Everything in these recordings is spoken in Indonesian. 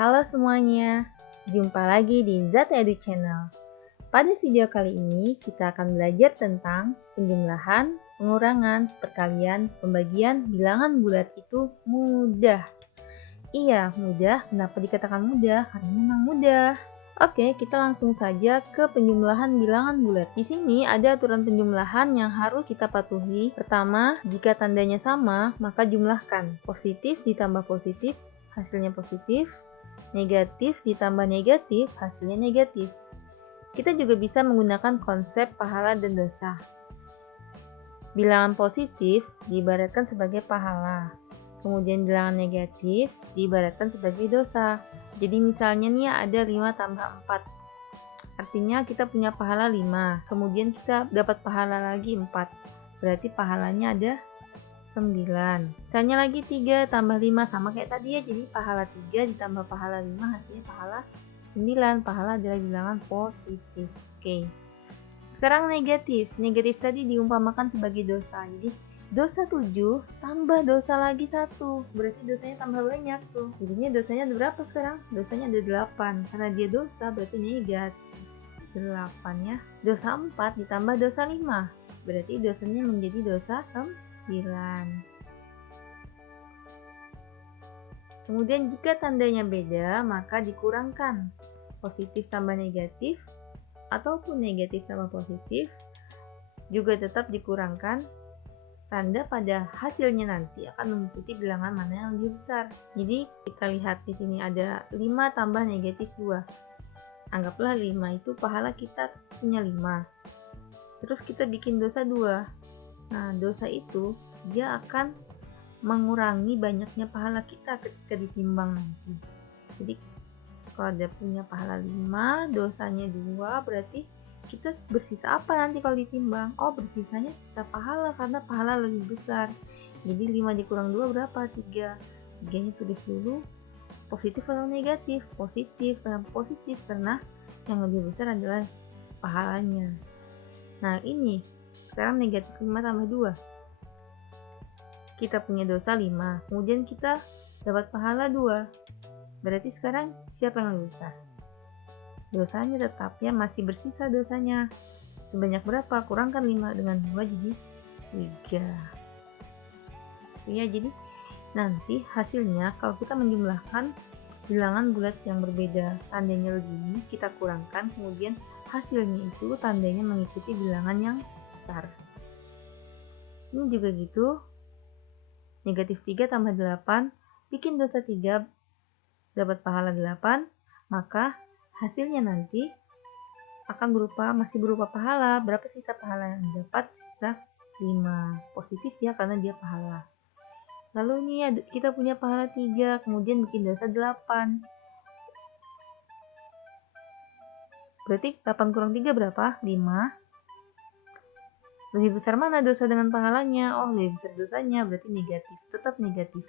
Halo semuanya, jumpa lagi di Zat Edu Channel. Pada video kali ini kita akan belajar tentang penjumlahan, pengurangan, perkalian, pembagian, bilangan bulat itu mudah. Iya, mudah. Kenapa dikatakan mudah? Karena memang mudah. Oke, kita langsung saja ke penjumlahan bilangan bulat. Di sini ada aturan penjumlahan yang harus kita patuhi. Pertama, jika tandanya sama, maka jumlahkan. Positif ditambah positif, hasilnya positif. Negatif ditambah negatif, hasilnya negatif. Kita juga bisa menggunakan konsep pahala dan dosa. Bilangan positif diibaratkan sebagai pahala. Kemudian bilangan negatif diibaratkan sebagai dosa. Jadi misalnya nih ada 5 tambah 4. Artinya kita punya pahala 5. Kemudian kita dapat pahala lagi 4. Berarti pahalanya ada 9. Misalnya lagi 3 tambah 5 sama kayak tadi ya. Jadi pahala 3 ditambah pahala 5 hasilnya pahala 9. Pahala adalah bilangan positif. Oke. Sekarang negatif. Negatif tadi diumpamakan sebagai dosa. Jadi dosa 7 tambah dosa lagi 1. Berarti dosanya tambah banyak tuh. Jadinya dosanya ada berapa sekarang? Dosanya ada 8. Karena dia dosa berarti negatif. 8 ya. Dosa 4 ditambah dosa 5. Berarti dosanya menjadi dosa 9. Kemudian jika tandanya beda, maka dikurangkan. Positif tambah negatif ataupun negatif tambah positif juga tetap dikurangkan. Tanda pada hasilnya nanti akan mengikuti bilangan mana yang lebih besar. Jadi kita lihat di sini ada 5 tambah negatif 2. Anggaplah 5 itu pahala kita punya 5. Terus kita bikin dosa 2. Nah, dosa itu dia akan mengurangi banyaknya pahala kita ketika ditimbang nanti. Jadi kalau ada punya pahala 5, dosanya 2, berarti kita bersisa apa nanti kalau ditimbang? Oh, bersisanya sisa pahala karena pahala lebih besar. Jadi 5 dikurang 2 berapa? 3. 3-nya tulis dulu. Positif atau negatif? Positif. Kenapa positif? Karena yang lebih besar adalah pahalanya. Nah, ini sekarang negatif 5 tambah 2. Kita punya dosa 5. Kemudian kita dapat pahala 2. Berarti sekarang siapa yang lebih besar? Dosanya tetap ya, masih bersisa dosanya. Sebanyak berapa? Kurangkan 5 dengan 2 jadi 3. Ya, jadi nanti hasilnya kalau kita menjumlahkan bilangan bulat yang berbeda, tandanya begini, kita kurangkan, kemudian hasilnya itu tandanya mengikuti bilangan yang besar. Ini juga gitu. Negatif 3 tambah 8, bikin dosa 3, dapat pahala 8, maka hasilnya nanti akan masih berupa pahala. Berapa sisa pahala yang dapat? Sisa 5. Positif ya karena dia pahala. Lalu ini kita punya pahala 3, kemudian bikin dosa 8. Berarti 8 kurang 3 berapa? 5. Lebih besar mana dosa dengan pahalanya? Oh, lebih besar dosanya, berarti negatif. Tetap negatif.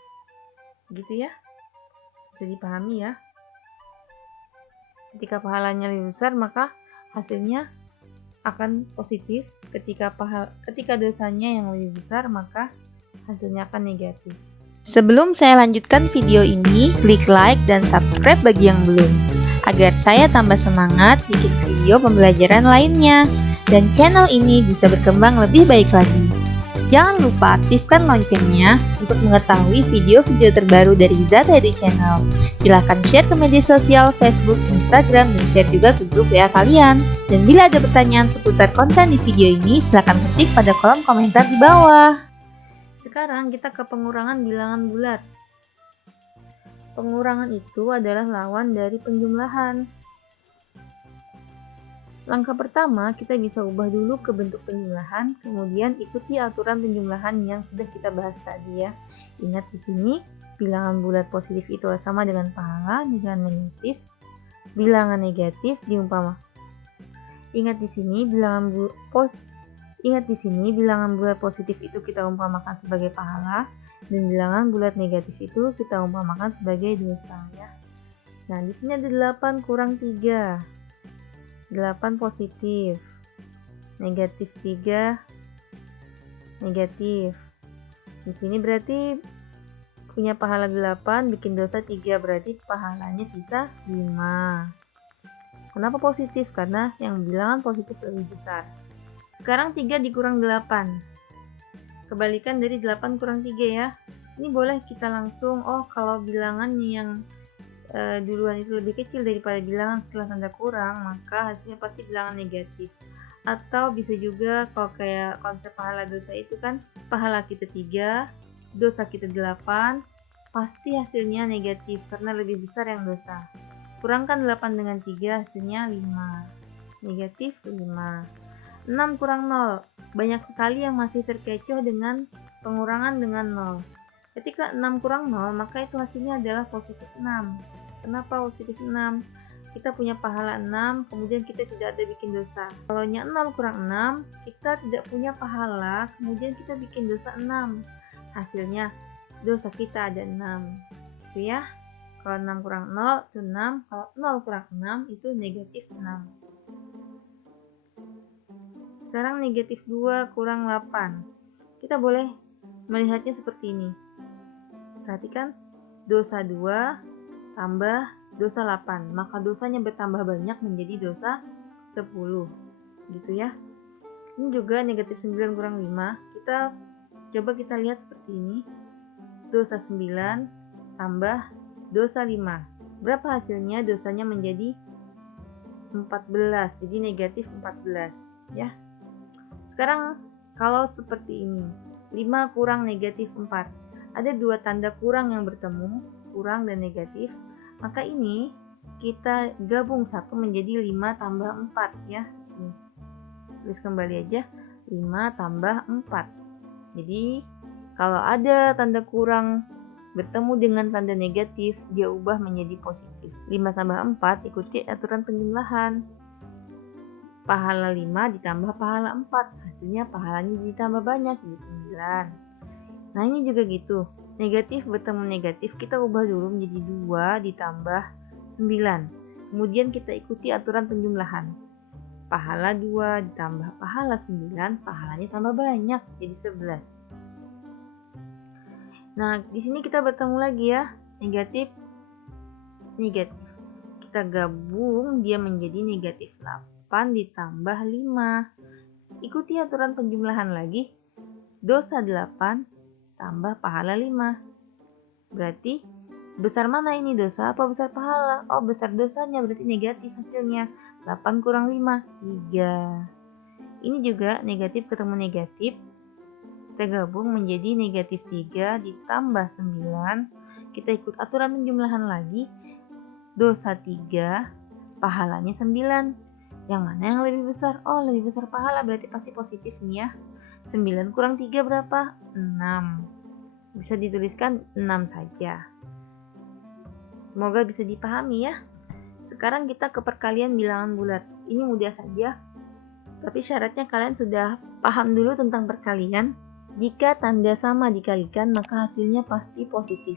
Gitu ya. Bisa dipahami ya. Ketika pahalanya lebih besar, maka hasilnya akan positif. Ketika dosanya yang lebih besar, maka hasilnya akan negatif. Sebelum saya lanjutkan video ini, klik like dan subscribe bagi yang belum, agar saya tambah semangat bikin video pembelajaran lainnya, dan channel ini bisa berkembang lebih baik lagi. Jangan lupa aktifkan loncengnya untuk mengetahui video-video terbaru dari Zat Edu Channel. Silahkan share ke media sosial, Facebook, Instagram, dan share juga ke grup WA kalian. Dan bila ada pertanyaan seputar konten di video ini, silahkan ketik pada kolom komentar di bawah. Sekarang kita ke pengurangan bilangan bulat. Pengurangan itu adalah lawan dari penjumlahan. Langkah pertama, kita bisa ubah dulu ke bentuk penjumlahan, kemudian ikuti aturan penjumlahan yang sudah kita bahas tadi ya. Ingat di sini, bilangan bulat positif itu sama dengan pahala dengan negatif. Bilangan negatif diumpamakan. Ingat di sini bilangan bulat positif itu kita umpamakan sebagai pahala, dan bilangan bulat negatif itu kita umpamakan sebagai dosa ya. Nah, di sini ada 8 kurang 3. 8 positif, negatif 3 negatif. Di sini berarti punya pahala 8, bikin dosa 3, berarti pahalanya sisa 5. Kenapa positif? Karena yang bilangan positif lebih besar. Sekarang 3 dikurang 8. Kebalikan dari 8 kurang 3 ya. Ini boleh kita langsung, kalau bilangan yang duluan itu lebih kecil daripada bilangan setelah tanda kurang, maka hasilnya pasti bilangan negatif. Atau bisa juga kalau kayak konsep pahala dosa itu kan, pahala kita 3, dosa kita 8, pasti hasilnya negatif karena lebih besar yang dosa. Kurangkan 8 dengan 3, hasilnya 5. Negatif 5. 6 kurang 0. Banyak sekali yang masih terkecoh dengan pengurangan dengan 0. Ketika 6 kurang 0, maka itu hasilnya adalah positif 6. Kenapa positif 6? Kita punya pahala 6, kemudian kita tidak ada bikin dosa. Kalau 0 kurang 6, kita tidak punya pahala, kemudian kita bikin dosa 6. Hasilnya dosa kita ada 6. Itu ya. Kalau 6 kurang 0 itu 6, kalau 0 kurang 6 itu negatif 6. Sekarang negatif 2 kurang 8. Kita boleh melihatnya seperti ini. Perhatikan, dosa 2 tambah dosa 8. Maka dosanya bertambah banyak menjadi dosa 10. Gitu ya. Ini juga negatif 9 kurang 5. Coba kita lihat seperti ini. Dosa 9 tambah dosa 5. Berapa hasilnya? Dosanya menjadi 14. Jadi negatif 14 ya. Sekarang kalau seperti ini, 5 kurang negatif 4. Ada dua tanda kurang yang bertemu, kurang dan negatif. Maka ini kita gabung satu menjadi 5 tambah 4 ya. Tulis kembali aja, 5 tambah 4. Jadi kalau ada tanda kurang bertemu dengan tanda negatif, dia ubah menjadi positif. 5 tambah 4, ikuti aturan penjumlahan. Pahala 5 ditambah pahala 4, hasilnya pahalanya ditambah banyak, jadi 9. Nah ini juga gitu, negatif bertemu negatif, kita ubah dulu menjadi 2 ditambah 9. Kemudian kita ikuti aturan penjumlahan. Pahala 2 ditambah pahala 9, pahalanya tambah banyak, jadi 11. Nah, di sini kita bertemu lagi ya, negatif. Kita gabung, dia menjadi negatif 8 ditambah 5. Ikuti aturan penjumlahan lagi. Dosa 8 tambah pahala 5. Berarti, besar mana ini, dosa apa besar pahala? Besar dosanya, berarti negatif hasilnya. 8 kurang 5, 3. Ini juga negatif ketemu negatif. Kita gabung menjadi negatif 3 ditambah 9. Kita ikut aturan penjumlahan lagi. Dosa 3, pahalanya 9. Yang mana yang lebih besar? Lebih besar pahala, berarti pasti positif nih ya. 9 kurang 3 berapa? 6. Bisa dituliskan 6 saja. Semoga bisa dipahami ya. Sekarang kita ke perkalian bilangan bulat. Ini mudah saja. Tapi syaratnya kalian sudah paham dulu tentang perkalian. Jika tanda sama dikalikan, maka hasilnya pasti positif.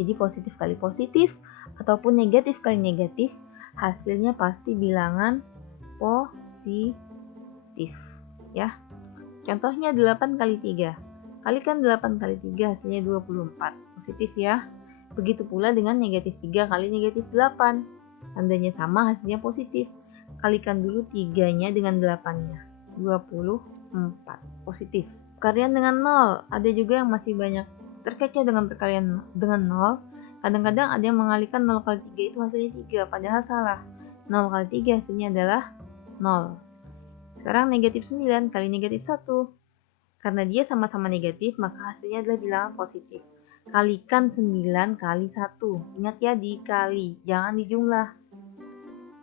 Jadi positif kali positif ataupun negatif kali negatif, hasilnya pasti bilangan positif. Ya. Contohnya 8 kali 3. Kalikan 8 kali 3, hasilnya 24. Positif ya. Begitu pula dengan negatif 3 kali negatif 8. Tandanya sama, hasilnya positif. Kalikan dulu 3-nya dengan 8-nya. 24. Positif. Perkalian dengan 0. Ada juga yang masih banyak terkecoh dengan perkalian dengan 0. Kadang-kadang ada yang mengalikan 0 kali 3 itu hasilnya 3. Padahal salah. 0 kali 3 hasilnya adalah 0. Sekarang negatif 9 kali negatif 1. Karena dia sama-sama negatif, maka hasilnya adalah bilangan positif. Kalikan 9 kali 1. Ingat ya, dikali, jangan dijumlah.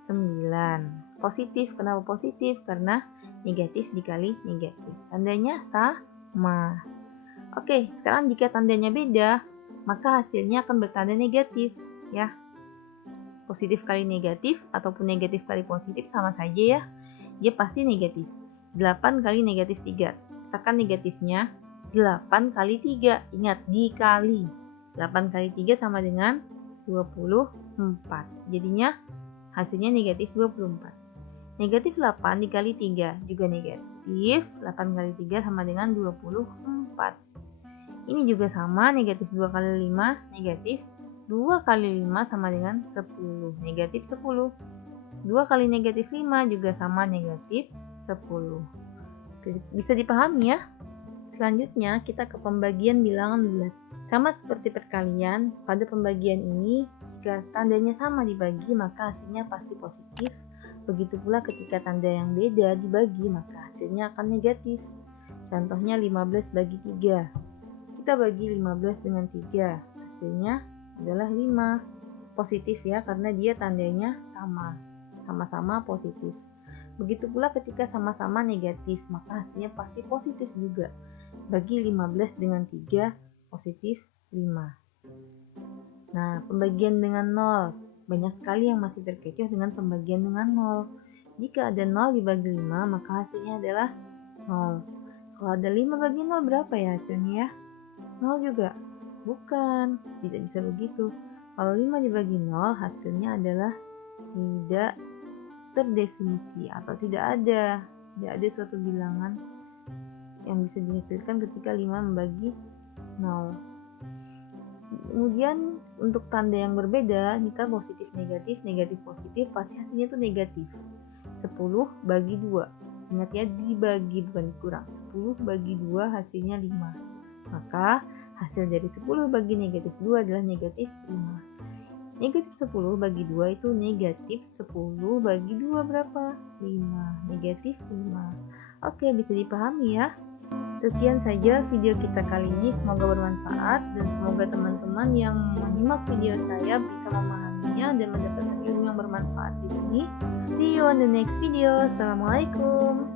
9. Positif, kenapa positif? Karena negatif dikali negatif. Tandanya sama. Oke, sekarang jika tandanya beda, maka hasilnya akan bertanda negatif. Ya, positif kali negatif ataupun negatif kali positif sama saja ya. Dia pasti negatif. 8 kali negatif 3. Tekan negatifnya. 8 kali 3. Ingat, dikali. 8 kali 3 sama dengan 24. Jadinya hasilnya negatif 24. Negatif 8 dikali 3 juga negatif. 8 kali 3 sama dengan 24. Ini juga sama, negatif 2 kali 5 negatif. 2 kali 5 sama dengan 10, negatif 10. 2 kali negatif 5 juga sama, negatif 10. Bisa dipahami ya? Selanjutnya kita ke pembagian bilangan bulat. Sama seperti perkalian, pada pembagian ini jika tandanya sama dibagi maka hasilnya pasti positif. Begitu pula ketika tanda yang beda dibagi maka hasilnya akan negatif. Contohnya 15 bagi 3. Kita bagi 15 dengan 3, hasilnya adalah 5. Positif ya, karena dia tandanya sama-sama positif. Begitu pula ketika sama-sama negatif, maka hasilnya pasti positif juga. Bagi 15 dengan 3, positif 5. Nah, pembagian dengan 0. Banyak sekali yang masih terkecoh dengan pembagian dengan 0. Jika ada 0 dibagi 5, maka hasilnya adalah 0. Kalau ada 5 bagi 0 berapa ya hasilnya ya? 0 juga? Bukan, tidak bisa begitu. Kalau 5 dibagi 0, hasilnya adalah tidak terdefinisi atau tidak ada suatu bilangan yang bisa dihasilkan ketika 5 membagi 0. Kemudian untuk tanda yang berbeda, jika positif negatif positif, pasti hasilnya itu negatif. 10 bagi 2. Ingat ya, dibagi bukan dikurang. 10 bagi 2 hasilnya 5. Maka hasil dari 10 bagi negatif 2 adalah negatif 5. Negatif 10 bagi 2 itu negatif 10 bagi 2 berapa? 5. Negatif 5. Oke, bisa dipahami ya? Sekian saja video kita kali ini, semoga bermanfaat dan semoga teman-teman yang menyimak video saya bisa memahaminya dan mendapatkan ilmu yang bermanfaat di sini. See you on the next video. Assalamualaikum.